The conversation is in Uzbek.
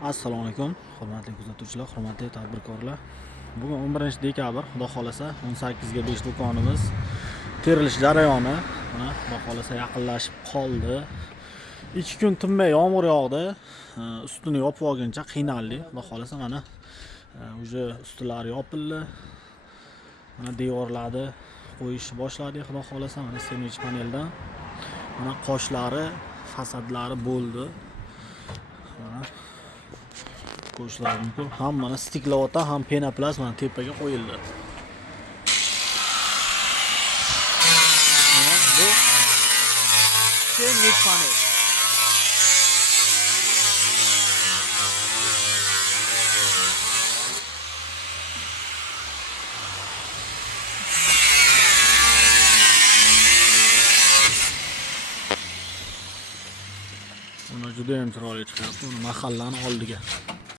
Assalomu alaykum, hurmatli kuzatuvchilar, hurmatli tadbirkorlar. Bugun 11 dekabr, xudo xolasa 18 ga 5 do'konimiz terilish jarayoni, mana xudo xolasa yaqinlashib qoldi. 2 kun tinmay yomg'ir yog'di. Ustini yopib olguncha qiynaldik. Xudo xolasa mana uje ustilari yopildi. Mana devorlarni qo'yishni boshladik. Xudo xolasa mana semich paneldan mana qoshlari, fasadlari bo'ldi. Mana ko'rishlari mumkin. Ham mana stiklovatan, ham penoplast mana tepaga qo'yildi. Mana bu semich panel. Buni juda ham chiroyli chiqyapti. Buni mahallani oldiga